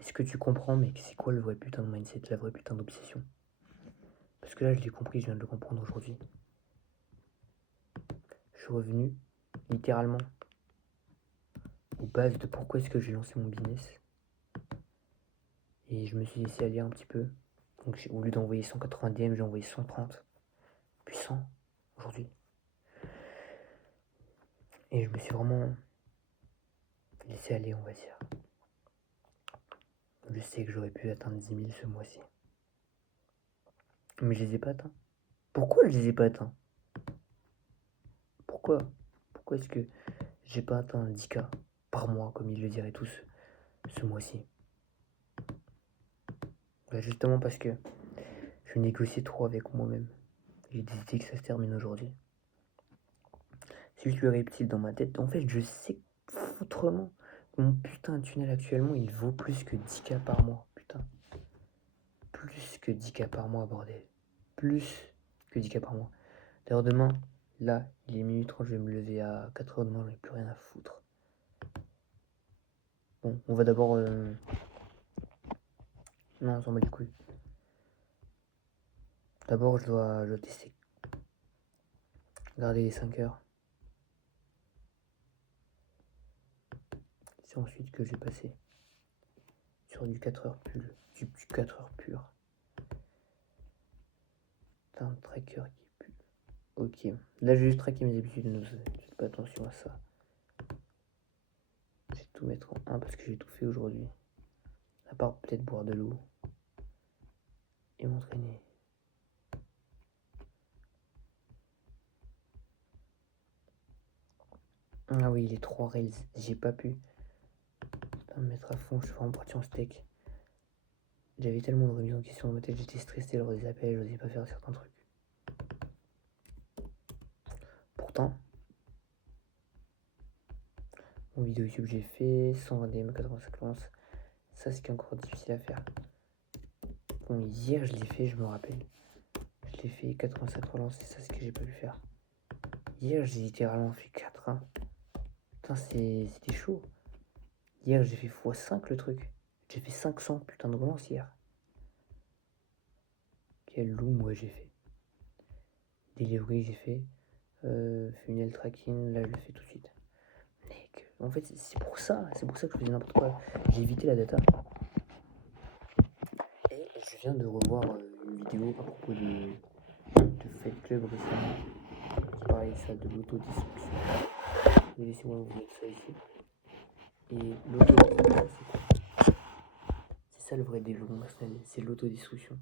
Est-ce que tu comprends, mec, c'est quoi le vrai putain de mindset, la vraie putain d'obsession? Parce que là, je l'ai compris, je viens de le comprendre aujourd'hui. Je suis revenu, littéralement, aux bases de pourquoi est-ce que j'ai lancé mon business. Et je me suis laissé aller un petit peu. Donc, au lieu d'envoyer 180 DM, j'ai envoyé 130. Puis 100, aujourd'hui. Et je me suis vraiment laissé aller, on va dire. Je sais que j'aurais pu atteindre 10 000 ce mois-ci. Mais je les ai pas atteints. Pourquoi je les ai pas atteints? Pourquoi est-ce que j'ai pas atteint 10K par mois, comme ils le diraient tous, ce mois-ci? Bah justement parce que je négociais trop avec moi-même. J'ai décidé que ça se termine aujourd'hui. C'est juste le reptile dans ma tête. En fait, je sais foutrement que mon putain de tunnel actuellement, il vaut plus que 10K par mois. Putain. Plus que 10K par mois, bordel. Plus que 10K par mois. D'ailleurs, demain, là, il est minuit 30, je vais me lever à 4h demain, j'en ai plus rien à foutre. Bon, on va d'abord... Non, on s'en bat les couilles. D'abord, je dois tester. Garder les 5 heures. C'est ensuite que je vais passer sur du 4 heures pur. Du 4 heures pur. Putain, un tracker qui pue. Ok. Là, je vais juste traquer mes habitudes. Ne faites pas attention à ça. Je vais tout mettre en 1 parce que j'ai tout fait aujourd'hui. À part peut-être boire de l'eau. Et m'entraîner. Ah oui, les 3 rails. J'ai pas pu me mettre à fond. Je suis vraiment parti en steak. J'avais tellement de remises en question dans ma tête. J'étais stressé lors des appels. J'osais pas faire certains trucs. Pourtant, mon vidéo YouTube j'ai fait 120 DM, 85 lances. Ça, c'est encore difficile à faire. Bon, hier je l'ai fait, je me rappelle. Je l'ai fait 85 relances, c'est ça ce que j'ai pas pu faire. Hier j'ai littéralement fait 4. Hein. Putain, c'était chaud. Hier j'ai fait x5 le truc. J'ai fait 500 putain de relances hier. Quel loup, moi j'ai fait. Delivery j'ai fait. Funnel tracking, là je le fais tout de suite. Mec, en fait c'est pour ça que je faisais n'importe quoi. J'ai évité la data. Et je viens de revoir une vidéo à propos de Fight Club récemment. Qui parlait ça de l'autodistruction. Laissez-moi vous mettre ça ici. Et l'autodistruction, c'est quoi? C'est ça le vrai développement personnel, c'est l'autodestruction.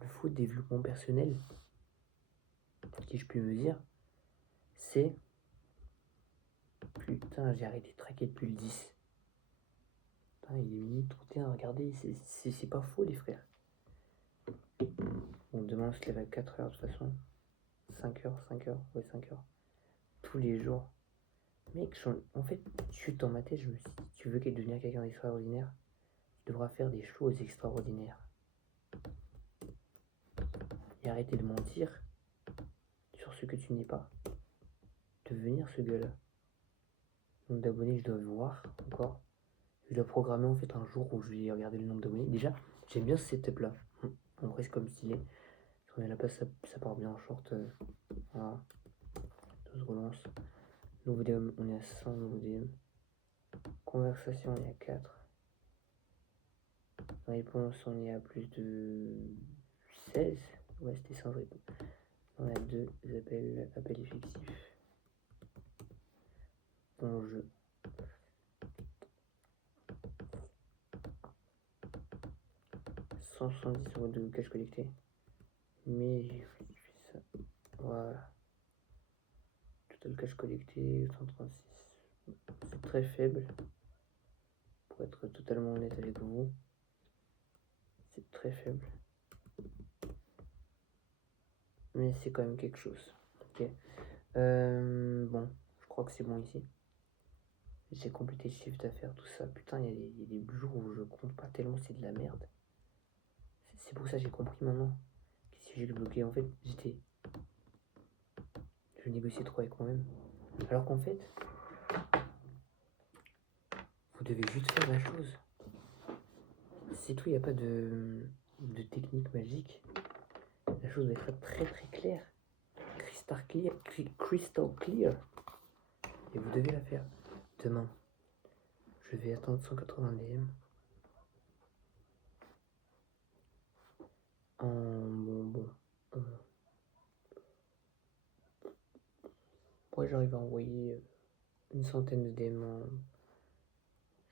Le faux développement personnel, si je puis me dire, c'est... Putain, j'ai arrêté de traquer depuis le 10. Putain, il est minuit 31, regardez, c'est pas faux les frères. Bon, demain on se lève à 4h de toute façon. 5h, ouais 5h. Tous les jours. Mec, en fait, je suis dans ma tête, je me suis dit, tu veux devenir quelqu'un d'extraordinaire, tu devras faire des choses extraordinaires. Et arrêter de mentir sur ce que tu n'es pas. Devenir ce gars-là. Nombre d'abonnés, je dois voir encore. Je dois programmer en fait un jour où je vais regarder le nombre d'abonnés. Déjà, j'aime bien ce setup-là. En vrai, c'est comme stylé. Si on est à la place, ça part bien en short. Voilà. 12 relances. Nouveau DM, on est à 100 nouveaux DM. Conversation, on est à 4. Réponse, on est à plus de 16. Ouais, c'était 100 réponses. On a 2 appels effectifs. Bon jeu. 170 € de cash collecté. Mais j'ai fait ça. Voilà. Total cash collecté, 136. C'est très faible. Pour être totalement honnête avec vous. C'est très faible. Mais c'est quand même quelque chose. Ok. Bon, je crois que c'est bon ici. J'ai complété le chiffre d'affaires, tout ça. Putain, il y a des jours où je compte pas tellement, c'est de la merde. C'est pour ça que j'ai compris maintenant. Que si j'ai le bloqué, en fait, je négociais trop avec moi-même. Alors qu'en fait, Vous devez juste faire la chose. C'est tout, il n'y a pas de technique magique. La chose va être très très claire. Crystal clear. Et vous devez la faire. Demain, je vais attendre 180 DM. Pourquoi j'arrive à envoyer une centaine de DM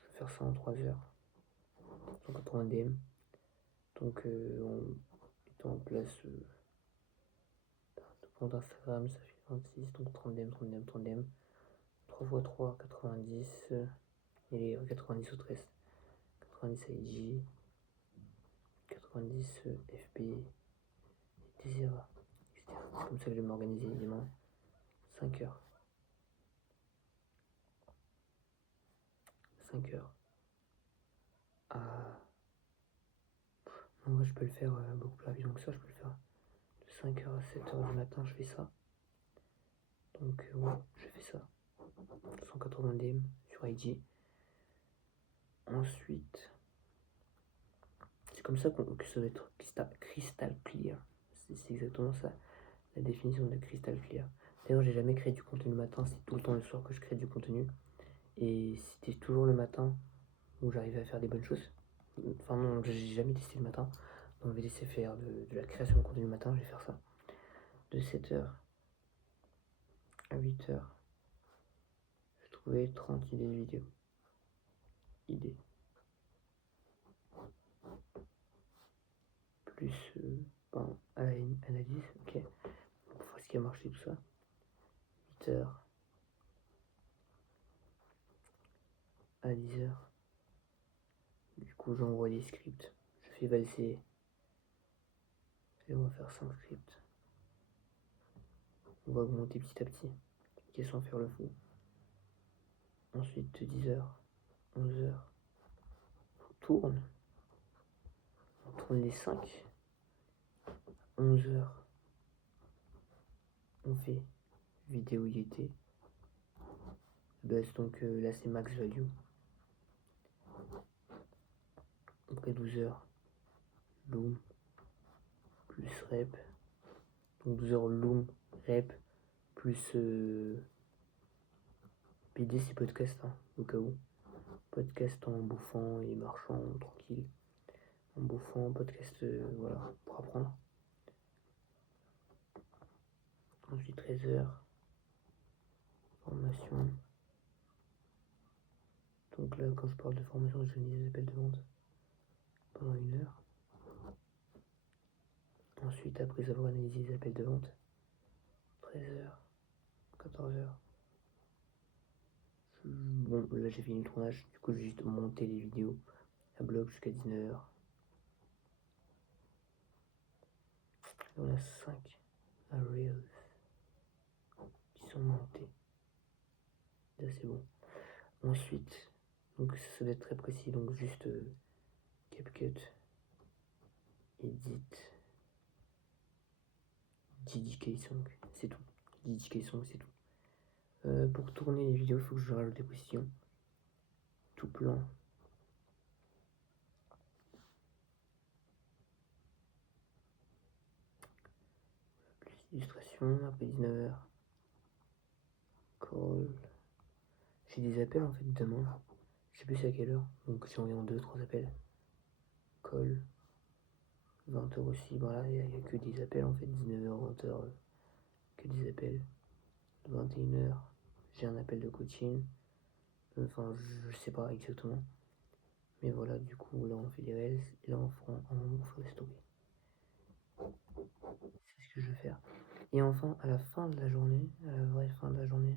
je vais faire ça en 3 heures. 180 DM. Donc en mettant en place le compte Instagram, ça fait 26, donc 30 DM, 30 DM, 30 DM. 3 x 3, 90. Et les 90 au 13. 90 IG. 90 FP. etc. C'est comme ça que je vais m'organiser demain. 5 heures. 5 heures. Ah. En vrai, je peux le faire beaucoup plus rapidement que ça. Je peux le faire de 5 heures à 7 heures du matin. Je fais ça. Donc, ouais, je fais ça. 180 DM sur IG. Ensuite, c'est comme ça que ça doit être crystal clear. C'est exactement ça, la définition de crystal clear. D'ailleurs, j'ai jamais créé du contenu le matin. C'est tout le temps le soir que je crée du contenu. Et c'était toujours le matin où j'arrivais à faire des bonnes choses. Enfin non, j'ai jamais testé le matin. Donc je vais laisser faire de la création de contenu le matin, je vais faire ça. De 7h à 8h, je trouvais 30 idées de vidéos. Idées. Plus analyse, ok. Pour voir ce qui a marché, tout ça. 8h à 10h. Du coup, j'envoie des scripts. Je fais valser. Et on va faire 5 scripts. On va augmenter petit à petit. Ok, sans faire le fou. Ensuite, de 10h, 11h, on tourne. On tourne les 5. 11h, on fait vidéo IET. Donc là, c'est max value. Après 12h, loom, plus rep. Donc 12h loom, rep, plus PD, c'est podcast, hein, au cas où. Podcast en bouffant et marchant tranquille. En bouffant, podcast, voilà, pour apprendre. Ensuite 13h, formation. Donc là, quand je parle de formation, je lis des appels de vente pendant 1 heure. Ensuite, après avoir analysé les appels de vente, 13h, 14h. Bon, là j'ai fini le tournage, du coup j'ai juste monté les vidéos à bloc jusqu'à 19h. On a 5 Reels qui sont montés. Là c'est bon. Ensuite, donc ça doit être très précis, donc juste CapCut, Edit, DDK Song, c'est tout. DDK Song, c'est tout. Pour tourner les vidéos, il faut que je rajoute des positions. Tout plan. Plus illustration, après 19h. Call. J'ai des appels en fait demain. Je sais plus c'est à quelle heure. Donc j'ai environ 2-3 appels. Call. 20h aussi. Voilà, il n'y a que des appels en fait. 19h, 20h. Que des appels. 21h. J'ai un appel de coaching. Enfin, je sais pas exactement. Mais voilà, du coup, là on fait des reels. Et là on fera des stories. C'est ce que je vais faire. Et enfin, à la fin de la journée, à la vraie fin de la journée,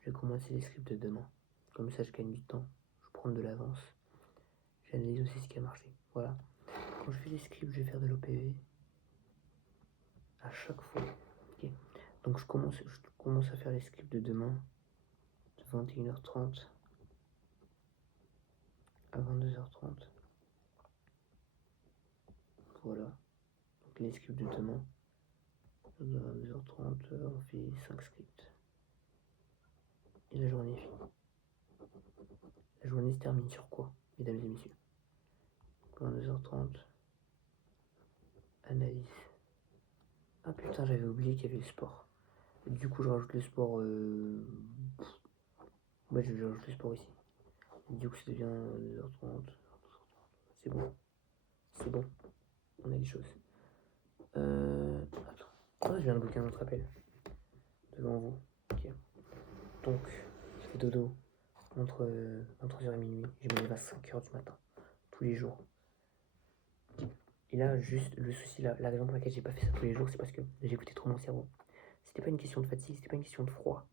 je vais commencer les scripts de demain. Comme ça, je gagne du temps. Je prends de l'avance. J'analyse aussi ce qui a marché. Voilà. Quand je fais les scripts, je vais faire de l'OPV à chaque fois. Okay. Donc je commence à faire les scripts de demain de 21h30 à 22h30. Voilà. Donc les scripts de demain. De 22h30, on fait 5 scripts. Et la journée est finie. La journée se termine sur quoi, mesdames et messieurs? 22h30. Analyse. Ah putain, j'avais oublié qu'il y avait le sport. Et du coup, je rajoute le sport. Ouais, je rajoute le sport ici. Et du coup, ça devient 2h30. C'est bon. C'est bon. On a des choses. Attends. Ah, je viens de booker un autre appel. Devant vous. Ok. Donc, je fais dodo entre 23h et minuit. Je me lève à 5h du matin. Tous les jours. Et là, juste le souci, la raison pour laquelle j'ai pas fait ça tous les jours, c'est parce que j'écoutais trop mon cerveau. C'était pas une question de fatigue, c'était pas une question de froid.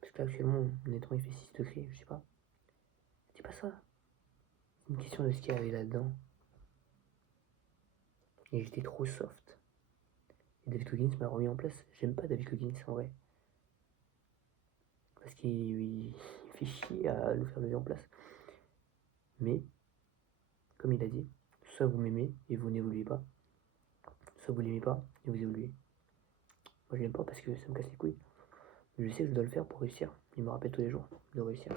Parce que là, actuellement, honnêtement, il fait 6 degrés, je sais pas. C'était pas ça. C'est une question de ce qu'il y avait là-dedans. Et j'étais trop soft. Et David Goggins m'a remis en place. J'aime pas David Goggins en vrai. Parce qu'il fait chier à nous faire lever en place. Mais, comme il a dit, soit vous m'aimez et vous n'évoluez pas, soit vous l'aimez pas et vous évoluez. Moi je l'aime pas parce que ça me casse les couilles. Mais je sais que je dois le faire pour réussir. Il me rappelle tous les jours de réussir.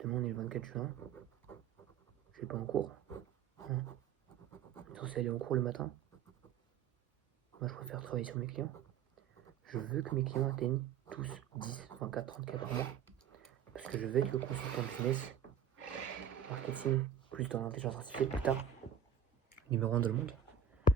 Demain on est le 24 juin. Je vais pas en cours. Hein. On est censé aller en cours le matin. Moi je préfère travailler sur mes clients. Je veux que mes clients atteignent tous 10, 24, 30K par mois. Parce que je veux être le consultant business, marketing, plus dans l'intelligence artificielle plus tard. Numéro 1 dans le monde.